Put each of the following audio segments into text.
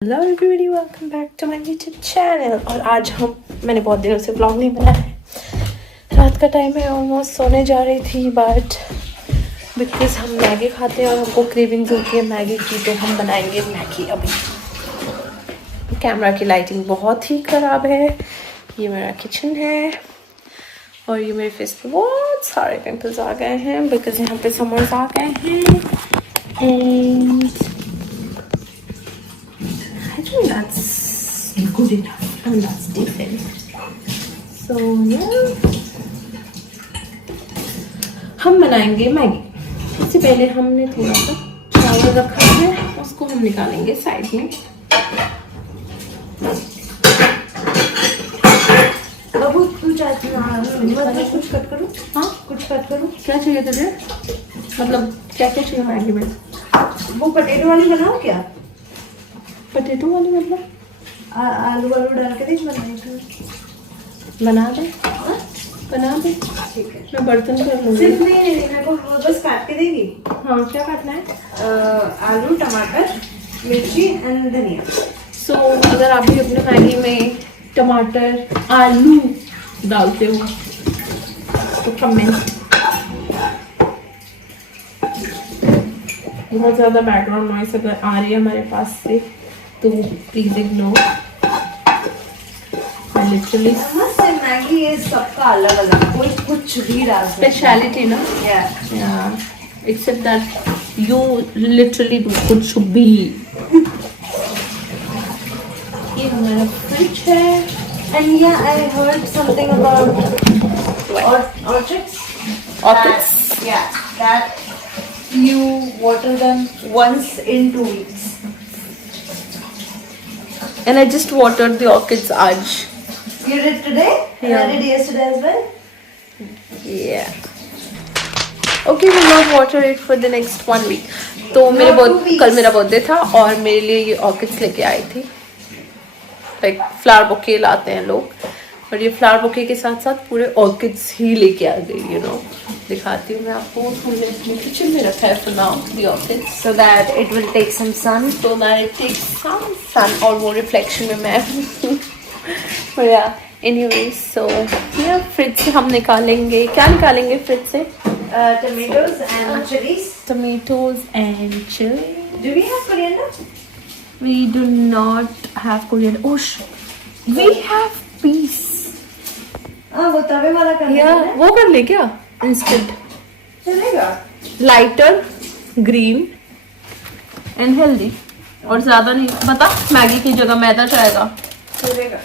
Hello everybody, welcome back to my YouTube channel. और आज मैंने बहुत दिनों से ब्लॉग नहीं बनाया है। रात का टाइम है, ऑलमोस्ट सोने जा रही थी, बट बिकॉज हम मैगी खाते हैं और हमको क्रेविंग्स होती है मैगी की, तो हम बनाएंगे मैगी। अभी कैमरा की लाइटिंग बहुत ही ख़राब है। ये मेरा किचन है और ये मेरे फेस पे बहुत सारे पिंपल्स आ गए हैं बिकॉज यहाँ पे समर्स आ गए हैं। And I think that's good enough and that's decent. So yeah, हम बनाएंगे मैगी। इससे पहले हमने थोड़ा सा चावल रखा है, उसको हम निकालेंगे साइड में। बाबू तू चाहती है कुछ कट करूँ? हाँ, कुछ कट करूँ। क्या चाहिए तुझे? मतलब क्या क्या चाहिए मैगी में? वो पोटैटो वाली बनाओ क्या? पोटैटो वाली मतलब आलू वालू डाल के देख बना दे। बना दे, ठीक है। मैं बर्तन कर लूँगी। सिर्फ नहीं मेरे को बस काट के देगी। हाँ, क्या काटना है? आलू, टमाटर, मिर्ची एंड धनिया। सो अगर आप भी अपने मैगी में टमाटर आलू डालते हो तो कमेंट। बहुत ज़्यादा बैकग्राउंड नॉइस अगर आ रही है हमारे पास से तो प्लीज इग्नोर। लिटरली मैगी ये सबका अलग अलग, कोई कुछ भी डाल सकता है। स्पेशलिटी ना, except that you literally do कुछ भी। ये हमारा फ्रिज है। And yeah, I heard something about orchids. Orchids? Yeah, that you water them once in 2 weeks. And I just watered the orchids आज. You did today? Yeah. I did yesterday as well. Yeah. Okay, we'll not water it for the next 1 week. तो मेरे Not 2 weeks. कल मेरा birthday था और मेरे लिए ये ऑर्किड्स लेके आई थी। लाइक फ्लावर बुके लाते हैं लोग, और ये फ्लावर बुके के साथ साथ पूरे ऑर्किड्स ही लेके आ गई। यू नो, दिखाती हूँ मैं आपको। हमने अपने किचन में रखा है for now the orchids, So that it will take some sun. so that it takes some sun। और वो रिफ्लेक्शन में मैं हूँ। या एनीवेज, सो या फ्रिज से हम निकालेंगे, क्या निकालेंगे फ्रिज से? Tomatoes and chilies. Tomatoes and chilli. Do we have coriander? We do not have coriander. Oh, we have peas. हाँ, वो तवे वाला करना Yeah, है। वो कर ले क्या इंस्टेंट? चलेगा। लाइटर, ग्रीन एंड हेल्दी, और ज्यादा नहीं। बता, मैगी की जगह मैदा जाएगा। चलेगा।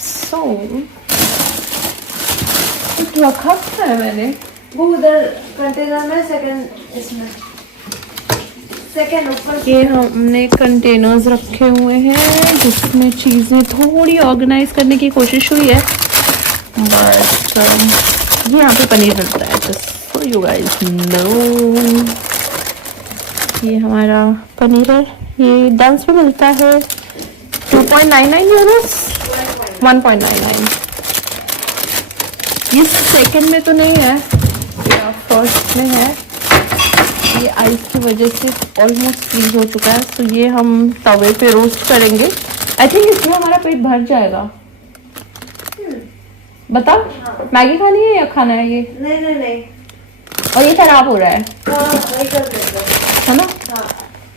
सो रखा है मैंने वो उधर कंटेनर में सेकंड, इसमें सेकंड ऊपर। ये हमने कंटेनर्स रखे हुए हैं जिसमें चीज़ें थोड़ी ऑर्गेनाइज करने की कोशिश हुई है, बट ये यहाँ पे पनीर मिलता है, just so you guys know. ये हमारा पनीर है, ये डंस पे मिलता है 2.99 यूरोस, 1.99। ये सेकंड में तो नहीं है, या फर्स्ट में है। ये आइस की वजह से ऑलमोस्ट फ्रीज हो चुका है, तो ये हम तवे पे रोस्ट करेंगे। आई थिंक इसमें हमारा पेट भर जाएगा। बता, मैगी खानी है या खाना है ये? नहीं नहीं नहीं। और ये खराब हो रहा है, हाँ, वही कर देते हैं। है ना? हाँ,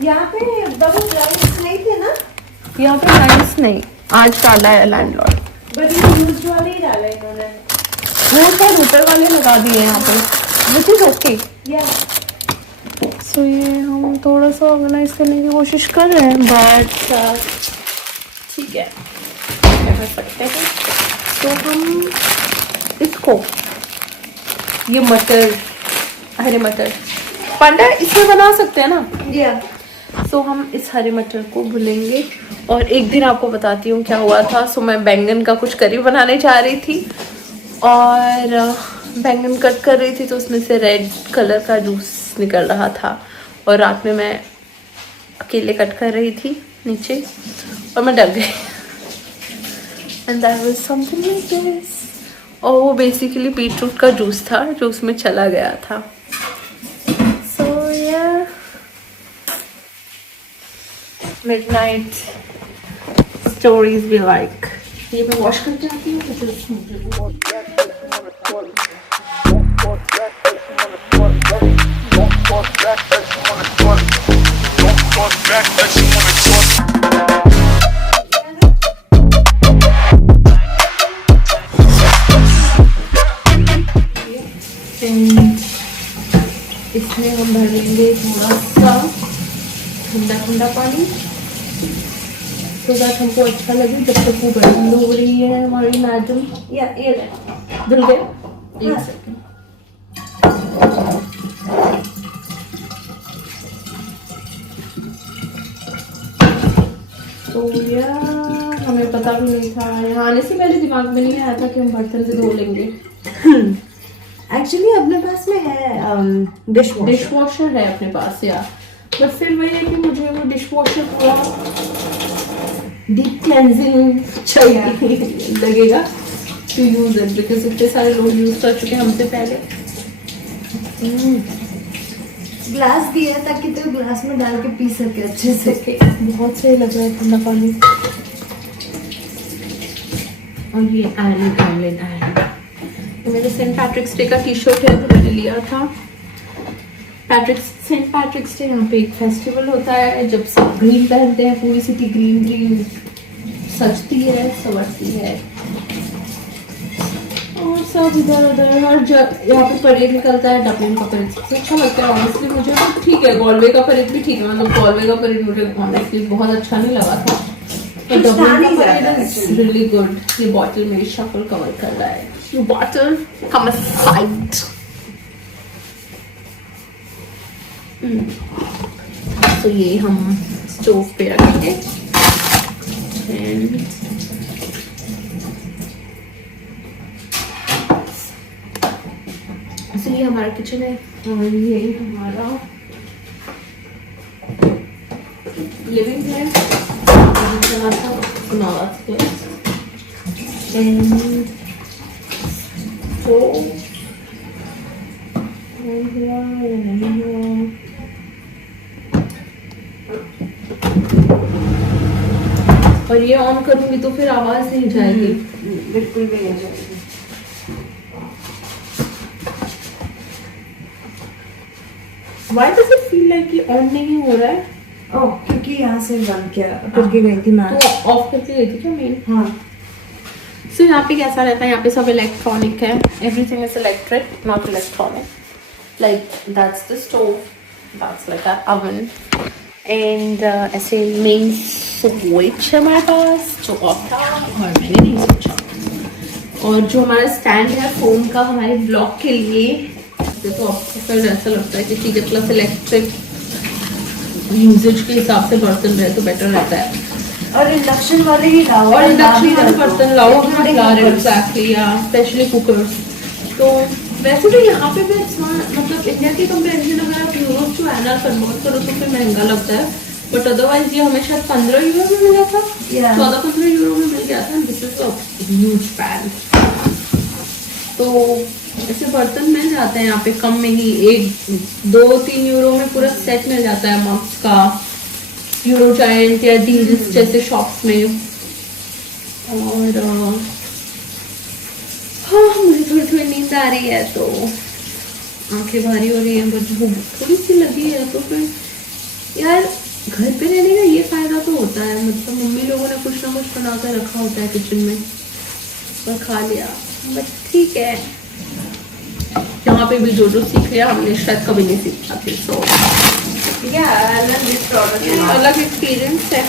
यहाँ पे बाबू राइस नहीं थे ना? यहाँ पे राइस नहीं, आज डाला है लैंडलॉर्ड। बट ये यूज वाले ही डाला इन्होंने। वो शायद ऊपर वाले लगा दिए यहाँ पे, विच इज ओके। या सो ये हम थोड़ा सा ऑर्गेनाइज करने की कोशिश कर रहे हैं, बट ठीक है, क्या कर सकते हैं। तो हम इसको, ये मटर, हरे मटर पांडा इसमें बना सकते हैं ना? या सो हम इस हरे मटर को भूलेंगे। और एक दिन आपको बताती हूँ क्या हुआ था। सो मैं बैंगन का कुछ करी बनाने जा रही थी और बैंगन कट कर रही थी, तो उसमें से रेड कलर का जूस निकल रहा था, और रात में मैं अकेले कट कर रही थी नीचे और मैं डर गई। And that was something like this. और वो बेसिकली बीटरूट का जूस था जो उसमें चला गया था। सो या midnight stories be like. ये मैं वॉश करके आती हूँ इसमें हम भर लेंगे थोड़ा सा ठंडा पानी, तो दैट हमको अच्छा लगे। जब तक वो बर्तन धो रही है हमारी मैडम, या ये धुल गए, एक सेकेंड। तो यार हमें पता भी नहीं था, यहाँ आने से पहले दिमाग में नहीं आया था कि हम बर्तन से धो लेंगे। एक्चुअली अपने पास में है डिश वॉशर है अपने पास यार, बट फिर वही है कि मुझे वो डिश वॉशर पूरा डीप क्लेंजिंग चाहिए लगेगा टू यूज इट, बिकॉज इतने सारे लोग यूज कर चुके हैं हमसे पहले। ग्लास दिया है ताकि तो ग्लास में डाल के पी सके अच्छे से। बहुत सही लग रहा है ठंडा पानी। और ये आयरन मेरे सेंट पैट्रिक्स डे का टी शर्ट है, तो मैंने लिया था। सेंट पैट्रिक्स डे यहाँ पे एक फेस्टिवल होता है जब सब ग्रीन पहनते हैं, पूरी सिटी ग्रीन सजती है, संवरती है, और सब इधर उधर हर जगह यहाँ पे परेड निकलता है। डबलिन का परेड सबसे अच्छा लगता है ऑनेस्टली मुझे, तो ठीक है गॉलवे का परेड भी ठीक है, मतलब गॉलवे का परेड मुझे ऑनेस्टली बहुत अच्छा नहीं लगा था, पर डबलिन का परेड इज रियली गुड। ये बॉटल मेरी शक्ल कवर कर रहा है, ये बॉटल कम साइड। तो ये हम स्टोव पे रखेंगे एंड तो ये हमारा किचन है और ये हमारा लिविंग है, एंड तो और ये ऑन करूंगी तो फिर आवाज नहीं जाएगी, बिल्कुल भी नहीं जाएगी। Why does it feel like ये ऑन नहीं हो रहा है? ओह, क्योंकि यहाँ से बंद किया करके गई थी मैं, तो ऑफ करके गई थी क्या मेन? हाँ। सो यहाँ पे कैसा रहता है, यहाँ पे सब इलेक्ट्रॉनिक है, everything is electric not electronic, like that's the stove, that's like our oven, and ऐसे मेन स्विच है हमारे पास जो ऑफ था और मैंने नहीं सोचा, और जो हमारा स्टैंड है फोन का हमारे ब्लॉक के लिए, तो आपको फिर ऐसा लगता है कि ठीक है प्लस इलेक्ट्रिक यूजेज के हिसाब से बर्तन रहे तो बेटर रहता है। और इंडक्शन वाले ही लाओ, और इंडक्शन वाले बर्तन लाओ, एग्जैक्टली, या स्पेशली कुकर्स। तो वैसे तो यहाँ पे भी मतलब इंडिया के कंपेरिजन अगर आप यूरोप टू एनआर कन्वर्ट करो तो फिर महंगा लगता है, बट अदरवाइज ये हमें शायद 15 यूरो में मिला था, 14-15 यूरो में मिल गया था। This is a huge pan. तो ऐसे बर्तन मिल जाते हैं यहाँ पे कम में ही, 1-2-3 यूरो में पूरा सेट मिल जाता है मग्स का, यूरो जायंट या डील्स जैसे शॉप्स में। और हाँ मुझे थोड़ी नींद आ रही है तो आंखें भारी हो रही है, बट भूख थोड़ी सी लगी है, तो फिर यार घर पे रहने का ये फायदा तो होता है, मतलब मम्मी लोगों ने कुछ ना कुछ बना कर रखा होता है किचन में और खा लिया, बट ठीक है। यहाँ पे भी जो सीख लिया हमने शायद कभी नहीं सीखा थी, सो अलग एक्सपीरियंस है।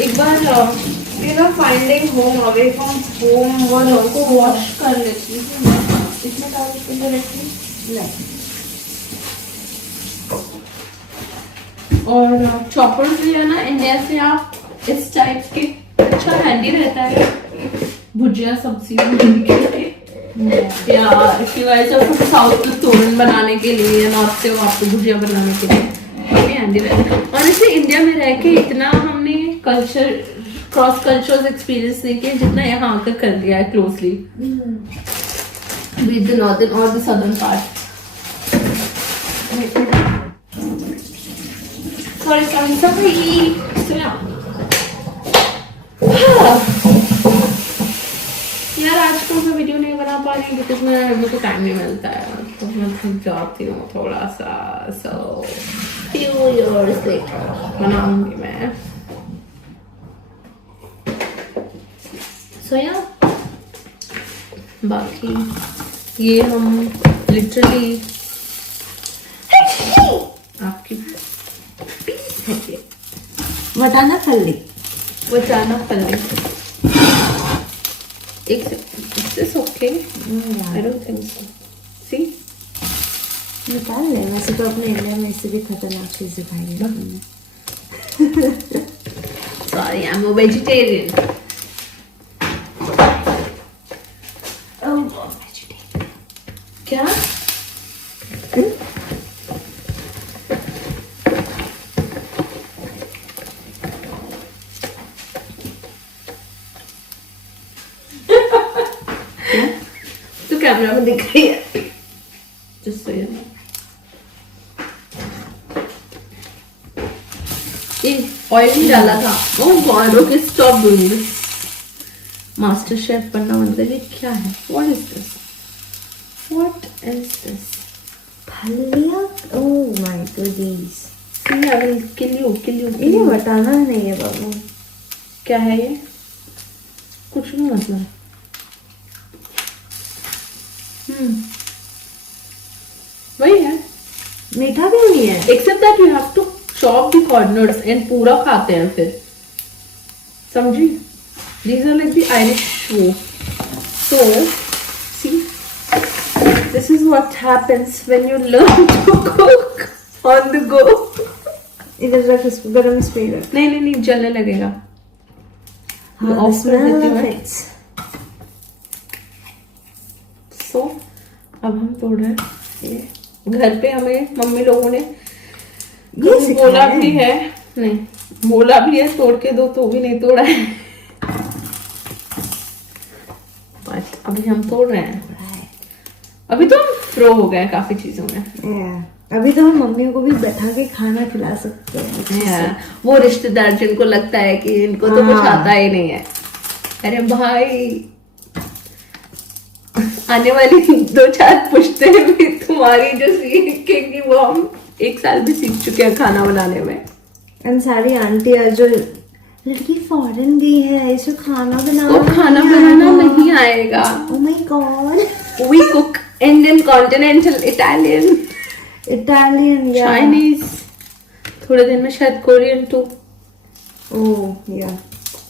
एक बार finding home away from home वो लोगों को वॉश कर लेती हूँ, इसमें नहीं। और चॉपर भी है ना इंडिया से आप इस टाइप के, अच्छा हैंडी रहता है भुजिया सब्जी के लिए, या शिवाय जब साउथ में तोरन बनाने के लिए, या नॉर्थ से आपको भुजिया बनाने के लिए काफी हैंडी रहता है। और इसे इंडिया में रह के इतना हमने क्रॉस कल्चरल एक्सपीरियंस नहीं किया जितना यहाँ आकर कर दिया है क्लोजली विद द नॉर्दर्न और द सदर्न पार्ट। सॉरी यार आजकल मैं वीडियो नहीं बना पा रही बिकॉज मेरे को टाइम नहीं मिलता है, तो मैं थक जाती हूँ थोड़ा सा। सो फ्यू इयर्स लेटर बनाऊंगी मैं। सो या बाकी ये हम लिटरली आपकी पीस है ये वटाना फल्ली। Is this okay? I don't think so. See? निकाल ले, वैसे तो अपने इंडिया में इससे भी खतरनाक चीजें खाएंगे। Sorry, I'm a vegetarian. Oh, vegetarian. क्या? तो कैमरा में दिख रही है। Just so you know. ये ऑयल भी डाला था। Oh God, okay, stop doing this. Master chef बनना मतलब ये क्या है? What is this? What is this? फलियाँ? Oh my goodness. See, I will kill you. ये वटाना नहीं है बाबू। क्या है ये? कुछ नहीं मतलब। वही है। मीठा भी नहीं है। Except that you have to chop the corners and पूरा खाते हैं फिर। समझी? These are like the Irish show. So, see, this is what happens when you learn to cook on the go. इधर रख, इसको गरम स्प्रे रख। नहीं जलने लगेगा। हाँ, ऑफ कर देती हूँ। affects. So, अब हम तोड़ रहे हैं ये। घर पे हमें मम्मी लोगों ने ये बोला भी है, नहीं बोला भी है तोड़ के दो, तो भी नहीं तोड़ा है। बट अभी हम तोड़ रहे हैं। अभी तो हम प्रो हो गए काफी चीजों में। Yeah. अभी तो हम मम्मियों को भी बैठा के खाना खिला सकते हैं अच्छे से। वो रिश्तेदार जिनको लगता है कि इनको तो कुछ आता ही नहीं है, अरे भाई आने वाली 2-4 पुश्ते भी तुम्हारी जो सीखेंगी वो हम 1 साल भी सीख चुके हैं खाना बनाने में। एंड सारी आंटियां जो लड़की फॉरेन गई है, इसे खाना बनाना वो खाना बनाना नहीं आएगा। Oh my God. We cook Indian, continental, Italian, या Chinese, थोड़े दिन में शायद कोरियन टू। ओह या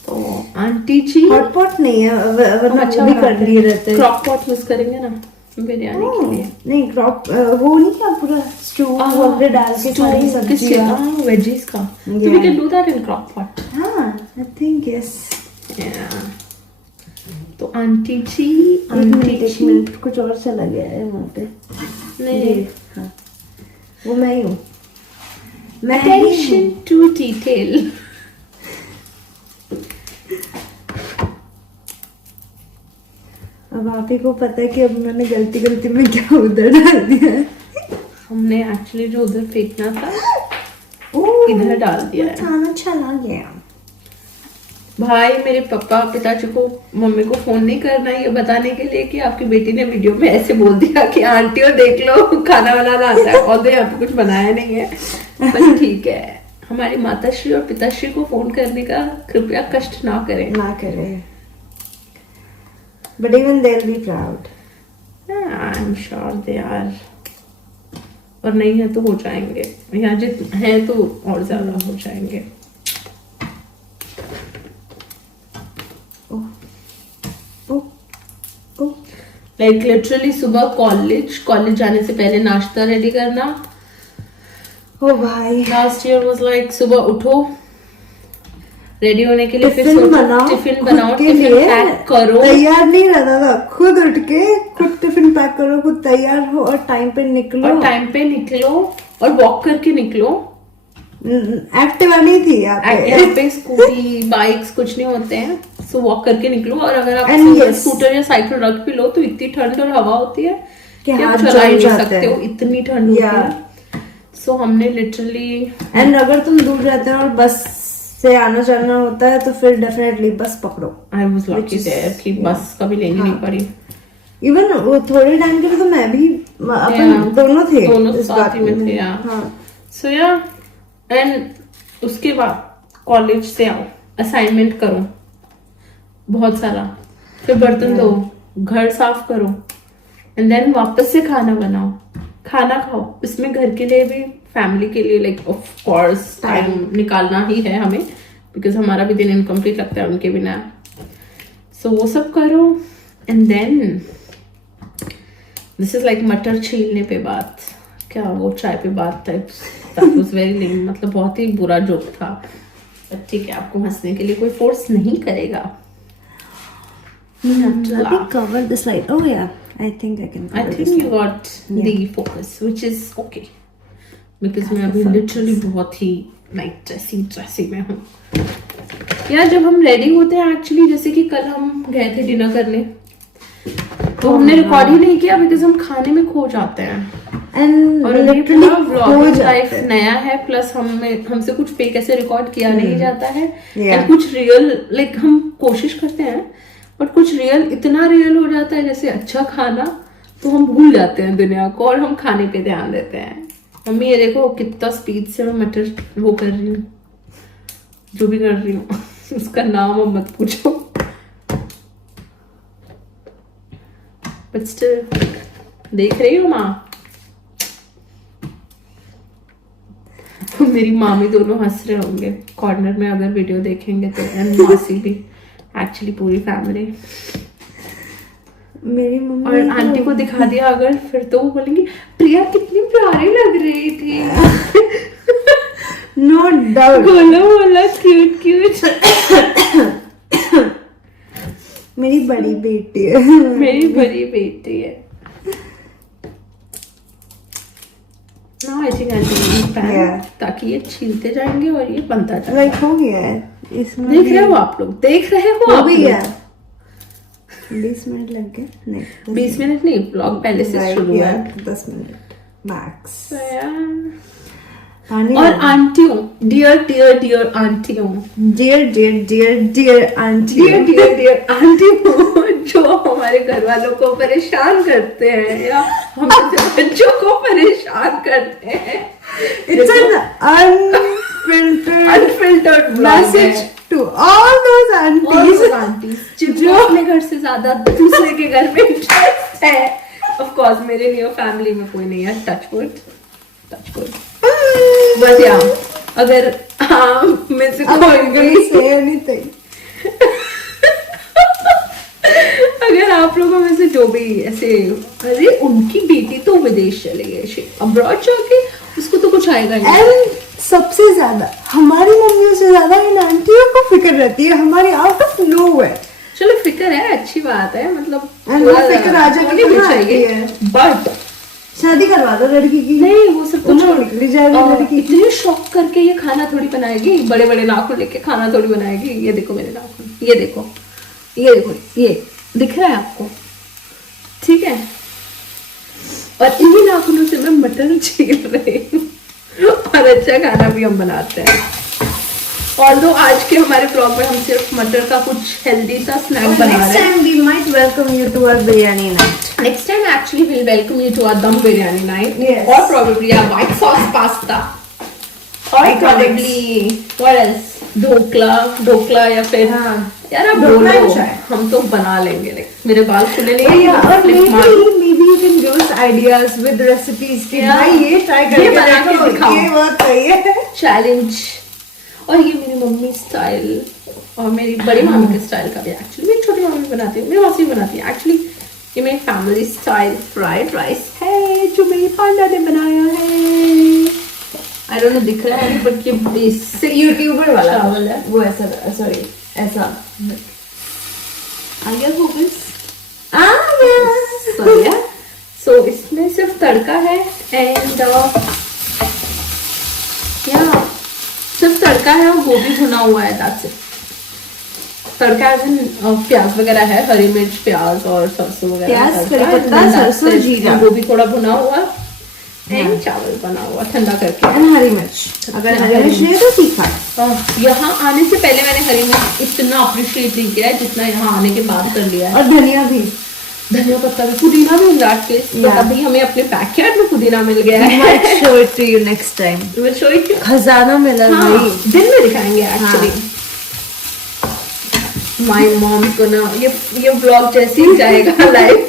तो आंटी जी हॉट पॉट नहीं है, वरना अच्छा वो भी कर लिए रहते हैं। क्रॉक पॉट यूज करेंगे ना बिरयानी के लिए। नहीं क्रॉप वो नहीं क्या पूरा स्टू वगैरह डाल के सारी सब्जियां वेजीज का, so Yeah. we can do that in crock pot. हाँ आई थिंक यस। तो आंटी जी एक मिनट कुछ और चला गया है वहाँ पे। नहीं, हाँ वो मैं ही हूँ, मैं ही हूँ। attention to detail. अब आप ही को पता है कि अब मैंने गलती में क्या उधर डाल दिया है। हमने एक्चुअली जो उधर फेंकना था ओह, इधर डाल दिया है। खाना चला गया। भाई मेरे पापा पिताजी को मम्मी को फोन नहीं करना ये बताने के लिए कि आपकी बेटी ने वीडियो में ऐसे बोल दिया कि आंटियों देख लो खाना बनाना आता है, और यहाँ पे कुछ बनाया नहीं है। बस ठीक है, हमारी माताश्री और पिताश्री को फोन करने का कृपया कष्ट ना करें। But even they'll be proud. I'm sure they are. और नहीं है तो हो जाएंगे, यहाँ जित है तो और ज्यादा हो जाएंगे। लाइक लिटरली सुबह कॉलेज जाने से पहले नाश्ता रेडी करना। ओ भाई लास्ट ईयर वाज लाइक सुबह उठो, रेडी होने के लिए फिर टिफिन बनाओ, टिफिन पैक करो। तैयार नहीं रहता था, खुद उठ के खुद टिफिन पैक करो, खुद तैयार हो और टाइम पे निकलो और वॉक करके निकलो। एक्टिवा नहीं थी यहाँ पे स्कूटी बाइक्स कुछ नहीं होते हैं, सो वॉक करके निकलो। और अगर आप स्कूटर या साइकिल रख भी लो तो इतनी ठंड और हवा होती है कि आप चला ही नहीं सकते हो, इतनी ठंड होती है। सो हमने लिटरली एंड अगर तुम दूर रहते हो और बस से आना जाना होता है तो फिर डेफिनेटली बस पकड़ो। आई वाज लकी देयर कि बस कभी लेनी नहीं पड़ी। इवन वो थोड़े टाइम के लिए तो मैं भी अपन दोनों थे, दोनों साथ ही में थे यार। सो या एंड उसके बाद कॉलेज से आओ, असाइनमेंट करो बहुत सारा, फिर बर्तन धो, घर साफ करो, एंड देन वापस से खाना बनाओ, खाना खाओ। इसमें घर के लिए भी, फैमिली के लिए लाइक ऑफ कोर्स टाइम निकालना ही है हमें, बिकॉज हमारा भी दिन इनकम्प्लीट लगता है उनके बिना। सो वो सब करो and then this is like मटर छीलने पे बात, क्या वो चाय पे बात टाइप, दैट वाज वेरी लिंग, मतलब बहुत ही बुरा जोक था। बट ठीक है, आपको हंसने के लिए कोई फोर्स नहीं करेगा। Let me cover the slide. Oh yeah, I think I can cover I think you got the focus, which is okay. Because मैं अभी लिटरली बहुत ही लाइक ड्रेसी में हूँ यार। जब हम रेडी होते हैं एक्चुअली, जैसे कि कल हम गए थे डिनर करने, तो हमने रिकॉर्ड ही नहीं किया बिकॉज हम खाने में खो जाते हैं। एंड और लिटरली व्लॉगिंग लाइफ नया है, प्लस हमसे कुछ फेक ऐसे रिकॉर्ड किया नहीं जाता है, एंड कुछ रियल लाइक हम कोशिश करते हैं, बट कुछ रियल इतना रियल हो जाता है जैसे अच्छा खाना, तो हम भूल जाते हैं दुनिया को और हम खाने पे ध्यान देते हैं। मम्मी ये देखो कितना स्पीड से मैं मटर वो कर रही हूँ, जो भी कर रही हूँ उसका नाम अब मत पूछो, बट स्टिल देख रही हो माँ। तो मेरी मामी दोनों हंस रहे होंगे कॉर्नर में अगर वीडियो देखेंगे तो, एंड मासी भी, एक्चुअली पूरी फैमिली। मेरी मम्मी और आंटी को दिखा दिया अगर, फिर तो वो बोलेंगी प्रिया कितनी प्यारी लग रही थी। नो डाउट, बोला क्यूट क्यूट। मेरी बड़ी बेटी है। मेरी बड़ी बेटी है। Now I think I'll be fan, Yeah. ताकि ये छीलते जाएंगे और ये बनता जाएगा। लाइक हो गया है इसमें। देख रहे हो आप लोग, देख रहे हो आप भी लोग? है 20 मिनट लग गए, नहीं 20 मिनट नहीं, ब्लॉग पहले से शुरू है। 10 मिनट मैक्स। और आंटियों, डियर डियर डियर आंटियों, dear dear dear dear aunty, dear dear dear आंटियों, जो हमारे घर वालों को परेशान करते हैं या हमारे बच्चों को परेशान करते हैं। It's an unfiltered message to all those aunties जो अपने घर से ज्यादा दूसरे के घर में इंटरेस्ट है। ऑफ कोर्स मेरे लिए फैमिली में कोई नहीं है, टच वुड। बट या अगर में से कोई से एनीथिंग, अगर आप लोगों में से जो भी ऐसे, अरे उनकी बेटी तो विदेश चली गई, अब्रॉड जाके, उसको तो कुछ आएगा ही। एंड सबसे ज्यादा हमारी मम्मियों से ज्यादा इन आंटियों को फिक्र रहती है हमारी, आउट ऑफ नोवेयर। चलो फिक्र है, अच्छी बात है, मतलब फिक्र आ जाएगी, बट शादी करवा दो लड़की की। नहीं वो सब तो निकली जाएगी लड़की। इतनी शौक करके ये खाना थोड़ी बनाएगी, बड़े बड़े नाखून लेके खाना थोड़ी बनाएगी। ये देखो मेरे नाखून, ये देखो, ये दिख रहा है आपको, ठीक है? और इन्हीं नाखूनों से मैं मटर छील रही हूँ और अच्छा खाना भी हम बनाते हैं। ऑल्दो आज के हमारे ब्लॉग में हम सिर्फ मटर का कुछ हेल्दी सा स्नैक बना रहे हैं। Next time we might welcome you to our biryani night. Next time actually we'll welcome you to our dum biryani night. Yes. Or probably a white sauce pasta. Or probably what else? Dhokla या फिर यार आप बोलो, हम तो बना लेंगे। Like मेरे बाल खुले नहीं हैं, और maybe you can give us ideas with recipes कि भाई ये try करके देखो, ये बहुत सही है चैलेंज। और ये मेरी मम्मी स्टाइल और मेरी बड़ी मामी के स्टाइल का भी, एक्चुअली मेरी छोटी मामी बनाती है, मेरी मौसी बनाती है। एक्चुअली ये मेरी फैमिली स्टाइल फ्राइड राइस है जो मेरी पांडा ने बनाया है। आई डोंट नो दिख रहा है बट ये बेसिक यूट्यूबर वाला चावल है वो, ऐसा सॉरी ऐसा आ गया फोकस, सो इसमें सिर्फ तड़का है एंड सिर्फ तड़का है और गोभी भुना हुआ है, दैट्स इट। तड़का प्याज वगैरह है, हरी मिर्च, प्याज और सरसों वगैरह, प्याज, करी पत्ता, सरसों, जीरा, गोभी थोड़ा भुना हुआ एंड चावल बना हुआ ठंडा करके, एंड हरी मिर्च, अगर हरी मिर्च नहीं है तो तीखा। यहाँ आने से पहले मैंने हरी मिर्च इतना अप्रिशिएट नहीं किया है जितना यहाँ आने के बाद कर लिया है। और धनिया भी, धनिया पत्ता भी, पुदीना भी इन दैट केस, बट अभी हमें अपने बैकयार्ड में पुदीना मिल गया है। might show it to you next time. We'll show it to you. खजाना मिला भाई, दिन में दिखाएंगे एक्चुअली। माय मॉम को ना ये व्लॉग जैसे ही जाएगा लाइव,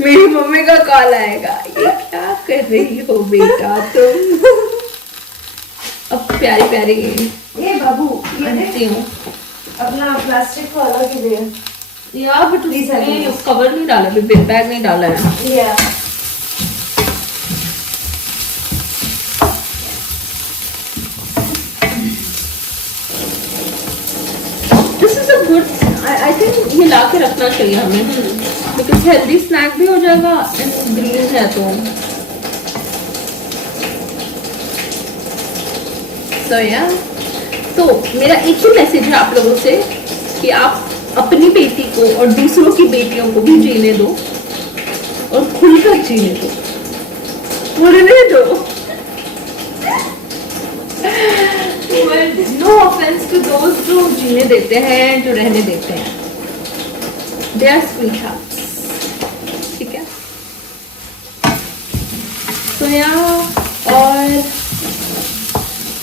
मेरी मम्मी का कॉल आएगा, ये क्या कर रही हो बेटा तुम। अब प्यारी प्यारी ये बाबू आंटी हूँ, अपना प्लास्टिक वाला की दे यार, बट उसमें कवर नहीं डाला, बिग बैग नहीं डाला है। या this is a good, I think ये ला के रखना चाहिए हमें, बिकॉज हेल्दी स्नैक भी हो जाएगा एंड ग्रीन है तो या तो मेरा एक ही मैसेज है आप लोगों से कि आप अपनी बेटी को और दूसरों की बेटियों को भी जीने दो और खुलकर जीने दो, बोलने दो। नो ऑफेंस टू दोस्त जो जीने देते हैं, जो रहने देते हैं, दे आर स्वीट हार्ट्स, ठीक है। तो यहाँ और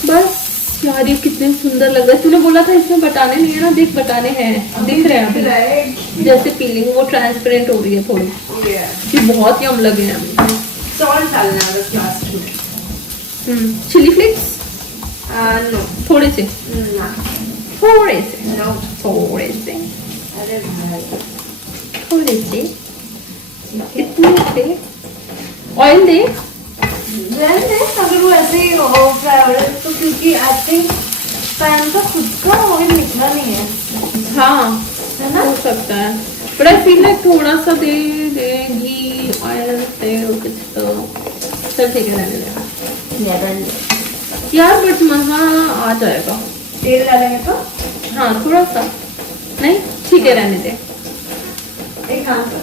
बस यार ये कितने सुंदर लग रहा है। तूने बोला था इसमें बटाने नहीं है ना, देख बटाने हैं, दिख रहे हैं अभी जैसे पीलिंग वो ट्रांसपेरेंट हो रही है थोड़ी, ये बहुत यम लगे हैं अभी। सॉल्ट डालना है बस लास्ट में। चिली फ्लेक्स नो, थोड़े से, ना, थोड़े से, नो, थोड़े से, अरे भाई थोड़े से, इतने से ऑयल दे। अगर वो ऐसे ही फ्राई हो रहा है तो, क्योंकि आई थिंक पैन का खुद का ऑयल निकला नहीं है। हाँ है ना, हो सकता है, बट आई फील लाइक थोड़ा सा दे घी ऑयल तेल कुछ तो चल ठीक है, रहने दे यार, बट मजा आ जाएगा। तेल डालेंगे तो हाँ थोड़ा सा, नहीं ठीक है रहने दे। एक काम कर,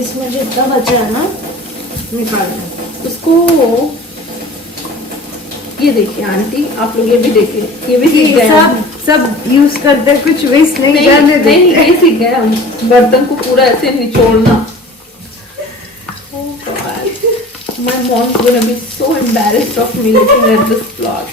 इसमें जितना बचा है ना निकालना उसको। ये देखिए आंटी, आप लोग ये भी देखिए, ये भी सीख गए हम। सब यूज करते हैं, कुछ वेस्ट नहीं करने देते। नहीं ये सीख गए हम, बर्तन को पूरा ऐसे निचोड़ना। My mom's gonna be so embarrassed of me looking at this vlog.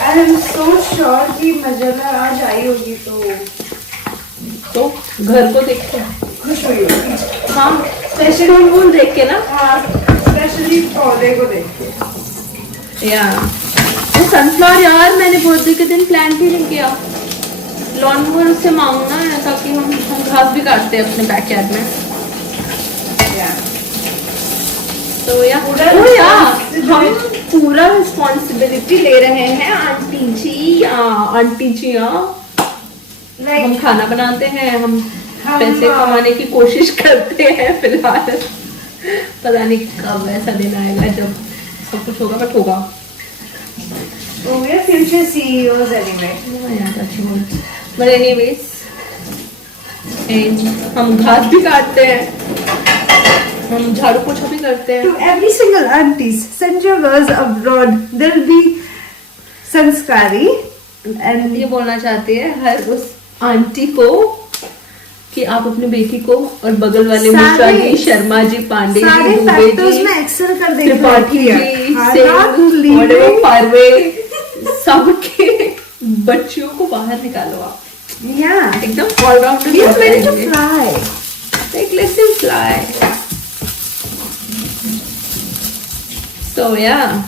I am so sure कि मजला आज आई होगी तो घर को देख के खुश हुई होगी। हाँ स्पेशल फूल देख के ना। हाँ, स्पेशली पौधे को देख के। यार सनफ्लावर यार मैंने बर्थडे के दिन प्लांट ही नहीं किया, लॉन मोवर उससे मांगना है ताकि हम घास भी काटते हैं अपने बैकयार्ड में। तो यार हम पूरा रिस्पॉन्सिबिलिटी ले रहे हैं आंटी जी। आंटी जी हम खाना बनाते हैं, हम पैसे कमाने की कोशिश करते हैं फिलहाल। पता नहीं कब ऐसा दिन आएगा जब सब कुछ होगा, बट होगा। We are future CEOs anyway. But anyways, हम घास भी काटते हैं, हम झाड़ू पोछा भी करते हैं। To every single aunties, send your girls abroad. They'll be संस्कारी। And ये बोलना चाहती है हर उस आंटी को कि आप अपनी बेटी को और बगल वाले मिश्रा जी, शर्मा जी, पांडे जी, दुबे जी, में एक्सेल कर देंगे, त्रिपाठी जी, पारवे सबके बच्चियों को बाहर निकालो आप। एकदम allrounder. Let them fly. So yeah,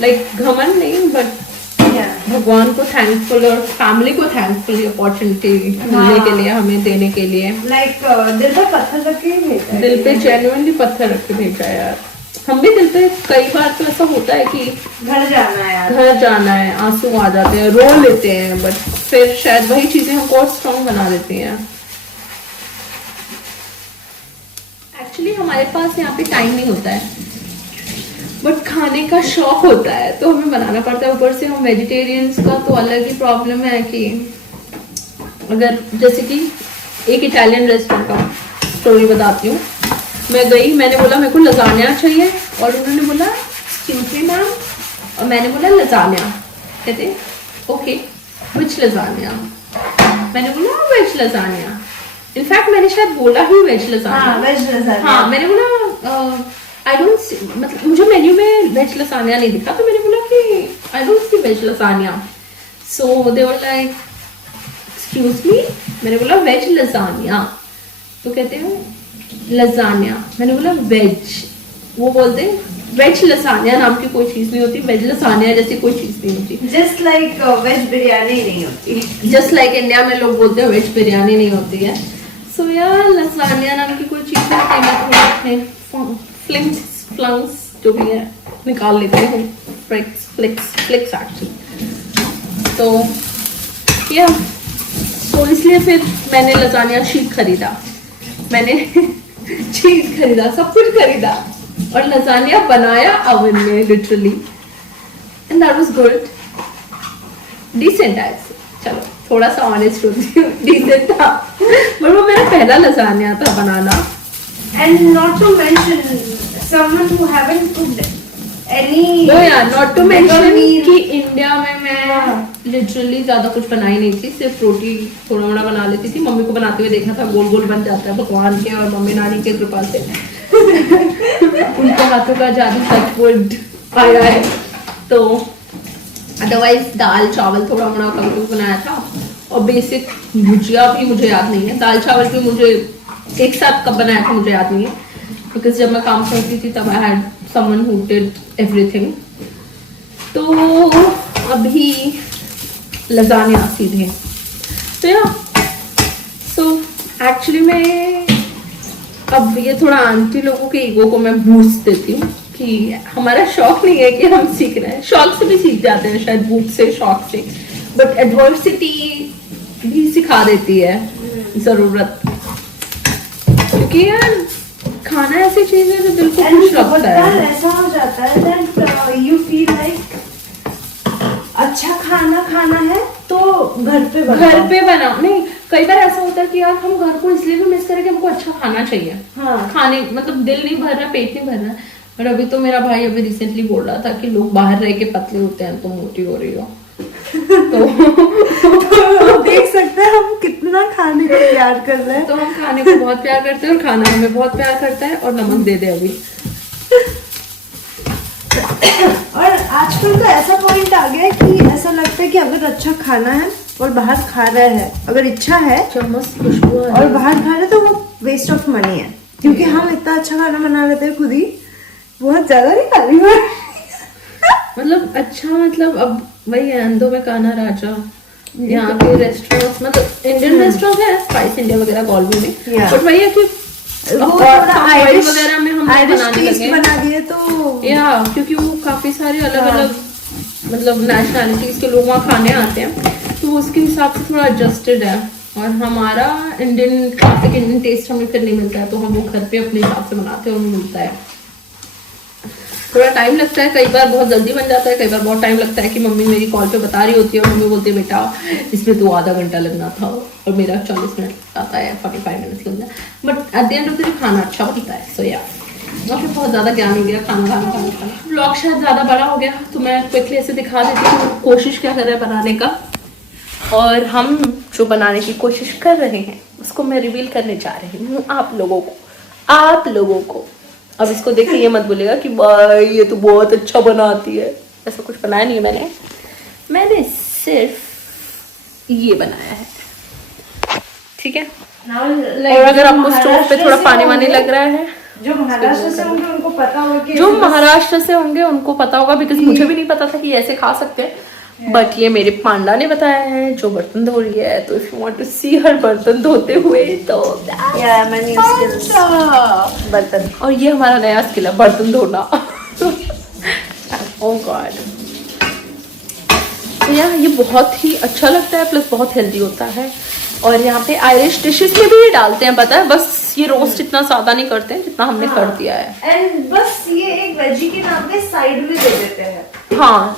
like घमंड नहीं, बट भगवान को थैंकफुल और फैमिली को थैंकफुल अपॉर्चुनिटी मिलने के लिए, हमें देने के लिए। लाइक दिल पे पत्थर रख के भेजा है, दिल पे जेन्युइनली पत्थर रख के भेजा है यार। हम भी दिल पे कई बार तो ऐसा होता है कि घर जाना है यार, घर जाना है, आंसू आ जाते हैं, रो लेते हैं, बट फिर शायद वही चीजें हमको और स्ट्रॉन्ग बना देती हैं। एक्चुअली हमारे पास यहाँ पे टाइम नहीं होता है, बट खाने का शौक होता है तो हमें बनाना पड़ता है। ऊपर से हम वेजिटेरियंस का तो अलग ही प्रॉब्लम है कि अगर जैसे कि एक इटालियन रेस्टोरेंट का स्टोरी बताती हूँ। मैं गई, मैंने बोला मेरे को लजानिया चाहिए और उन्होंने बोला एक्सक्यूज मी मैम, और मैंने बोला लजानिया। कहते ओके विच लजानिया, मैंने बोला वेज लजानिया। इनफैक्ट मैंने शायद बोला ही वेज लजानिया। Veg lasagne. हाँ, मैंने बोला आई डोंट, मतलब मुझे मेन्यू में वेज लसानिया नहीं दिखा, तो मैंने बोला कि I don't see veg lasagna. So they were like excuse me, मैंने बोला वेज लसानिया, तो कहते हैं लसानिया। मैंने बोला वेज, वो बोलते वेज लसानिया नाम की कोई चीज नहीं होती, वेज लसानिया जैसी कोई चीज नहीं होती। जस्ट लाइक वेज बिरयानी नहीं होती, जस्ट लाइक इंडिया में लोग बोलते हैं वेज बिरयानी नहीं होती है। सो यार लसानिया नाम की कोई चीज नहीं, मैं थोड़ा फ्लिंक्स जो भी है निकाल लेते हैं, फ्लिक्स एक्चुअली। तो या तो इसलिए फिर मैंने लसानिया शीट खरीदा, मैंने चीज खरीदा, सब कुछ खरीदा और लसानिया बनाया ओवन में literally, and that was good, decent है। चलो थोड़ा सा ऑनेस्ट होती हूँ, डिसेंट था, पर वो मेरा पहला लसानिया था बनाना। and not to mention someone who haven't cooked any not to mention कि इंडिया में मैं लिटरली ज्यादा कुछ बनाई नहीं थी, सिर्फ रोटी थोड़ा मोड़ा बना लेती थी। मम्मी को बनाते हुए देखा था, गोल गोल बन जाता है भगवान के और मम्मी नानी के कृपा से। उनके हाथों का जादू टचवुड आया है। तो अदरवाइज दाल चावल थोड़ा मोड़ा कभी बनाया था, और बेसिक भुजिया भी मुझे याद नहीं है, दाल चावल भी मुझे एक साथ कब बनाया था मुझे याद नहीं है, बिकॉज जब मैं काम करती थी तब I had someone who did everything. तो अभी लजानिया सीधे तो या सो एक्चुअली मैं अब ये थोड़ा आंटी लोगों के ईगो को मैं बूस्ट देती हूँ कि हमारा शौक नहीं है कि हम सीख रहे हैं, शौक से भी सीख जाते हैं शायद, भूख से शौक से, बट एडवर्सिटी भी सिखा देती है जरूरत, क्योंकि यार खाना ऐसी चीज है जो दिल को खुश रखता है। ऐसा हो जाता है that you feel like अच्छा खाना है तो घर पे बनाओ। नहीं, कई बार ऐसा होता है कि यार हम घर को इसलिए भी मिस करें कि हमको अच्छा खाना चाहिए। हाँ। खाने मतलब दिल नहीं भर रहा, पेट नहीं भर रहा। और अभी तो मेरा भाई अभी रिसेंटली बोल रहा था कि लोग बाहर रह के पतले होते हैं तो मोटी हो रही हो। तो देख सकते हैं हम कितना खाने को प्यार कर रहे हैं। तो हम खाने को बहुत प्यार करते हैं और खाना हमें बहुत प्यार करता है, और नमक दे दे अभी। और आजकल तो ऐसा पॉइंट आ गया है कि ऐसा लगता है कि अगर अच्छा खाना है और बाहर खा रहे हैं, अगर इच्छा है खुशबू और बाहर खा रहे तो वो वेस्ट ऑफ मनी है, क्योंकि हम इतना अच्छा खाना बना लेते हैं खुद ही, बहुत ज्यादा नहीं खा रही है। मतलब अच्छा, मतलब अब वही है अंधों में कान्हा राजा। यहाँ के रेस्टोरेंट्स मतलब इंडियन रेस्टोरेंट है, स्पाइस इंडिया वगैरह गॉलवे में, बट वही है कि वो थोड़ा आयरिश वगैरह में हम बना दिए तो या क्योंकि वो काफी सारे अलग अलग मतलब नेशनैलिटीज के लोग वहाँ खाने आते हैं, तो उसके हिसाब से थोड़ा एडजस्टेड है। और हमारा इंडियन क्लासिक इंडियन टेस्ट हमें फिर नहीं मिलता है, तो हम वो घर पे अपने हिसाब से बनाते हैं और मिलता है। थोड़ा टाइम लगता है, कई बार बहुत जल्दी बन जाता है, कई बार बहुत टाइम लगता है कि मम्मी मेरी कॉल पे बता रही होती है और मम्मी बोलती है बेटा इसमें तो आधा घंटा लगना था और मेरा 40 मिनट आता है, 45 मिनट लगता है, but at the end of the day खाना अच्छा बनता है। सो या फिर बहुत ज़्यादा ज्ञान नहीं गया खाना। व्लॉग शायद ज़्यादा बड़ा हो गया तो मैं क्विकली ऐसे दिखा देती हूँ कोशिश क्या कर रहे हैं बनाने का, और हम जो बनाने की कोशिश कर रहे हैं उसको मैं रिवील करने जा रही हूँ आप लोगों को। अब इसको देख के ये मत बोलेगा कि भाई ये तो बहुत अच्छा बनाती है, ऐसा कुछ बनाया नहीं है मैंने सिर्फ ये बनाया है, ठीक है। और अगर आपको स्टोव पे थोड़ा पानी वानी लग रहा है, जो महाराष्ट्र से होंगे उनको पता होगा कि जो महाराष्ट्र से होंगे उनको पता होगा, बिकॉज मुझे भी नहीं पता था कि ऐसे खा सकते हैं, बट ये मेरे पांडा ने बताया है जो बर्तन धो रही है। तो इफ यू वांट टू सी हर बर्तन धोते हुए तो बर्तन, और ये हमारा नया स्किल है बर्तन धोना। ओह गॉड, तो यार ये बहुत ही अच्छा लगता है, प्लस बहुत हेल्दी होता है। और यहाँ पे आयरिश डिशेस में भी ये डालते हैं, पता है, बस ये रोस्ट इतना ज्यादा नहीं करते हैं जितना हमने कर दिया है। एंड बस ये एक वेजी के नाम पे साइड में दे देते हैं। हाँ,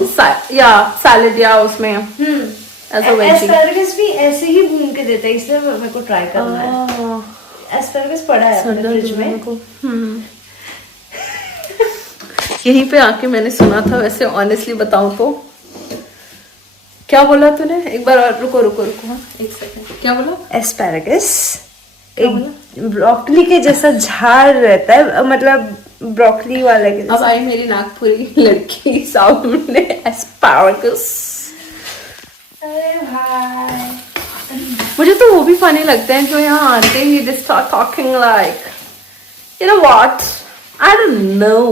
या सैलेड या उसमें ऐसा वेजी। एस्पैरागस भी ऐसे ही भून के देते हैं, इसलिए मेरे को ट्राई करना है। एस्पैरागस पड़ा है अपने फ्रिज में। यहीं पे आके मैंने सुना था, वैसे ऑनेस्टली बताऊं तो। क्या बोला तूने? एक बार और रुको हाँ, एक सेकंड। क्या बोला? एस्पैरागस एक ब्रोकली के जैसा झाड़ रहता है, मतलब ब्रोकली वाले के जैसा। अब आई मेरी नागपुरी लड़की सामने। एस्पैरागस, अरे भाई, मुझे तो वो भी फनी लगते हैं जो यहाँ आते ही they start talking like, you know what, I don't know,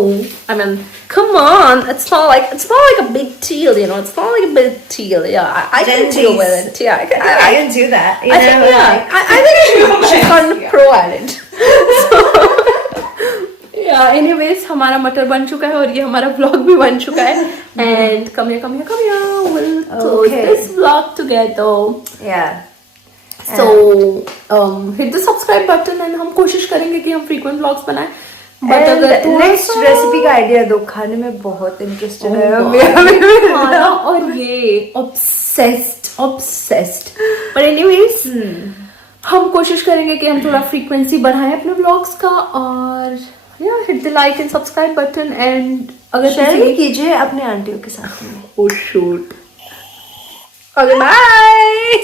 I mean, come on, it's not like a big deal, you know, it's not like a big deal. Yeah, I can deal with it. Yeah, I can do that. I think, yeah, I think she's gone pro at it. Yeah, anyways, हमारा मटर बन चुका है और ये हमारा vlog भी बन चुका है। And come here, we'll close this vlog together. Yeah. So hit the subscribe button and हम कोशिश करेंगे कि हम frequent vlogs बनाएं। But अगर नेक्स्ट रेसिपी का आइडिया दो, खाने में बहुत इंटरेस्टेड है खाना और ये obsessed. But anyways, हम कोशिश करेंगे कि हम थोड़ा फ्रीक्वेंसी बढ़ाएं अपने व्लॉग्स का, और hit the like and subscribe button, and अगर शेयर भी कीजिए अपने आंटियों के साथ में। Oh shoot. Okay, bye.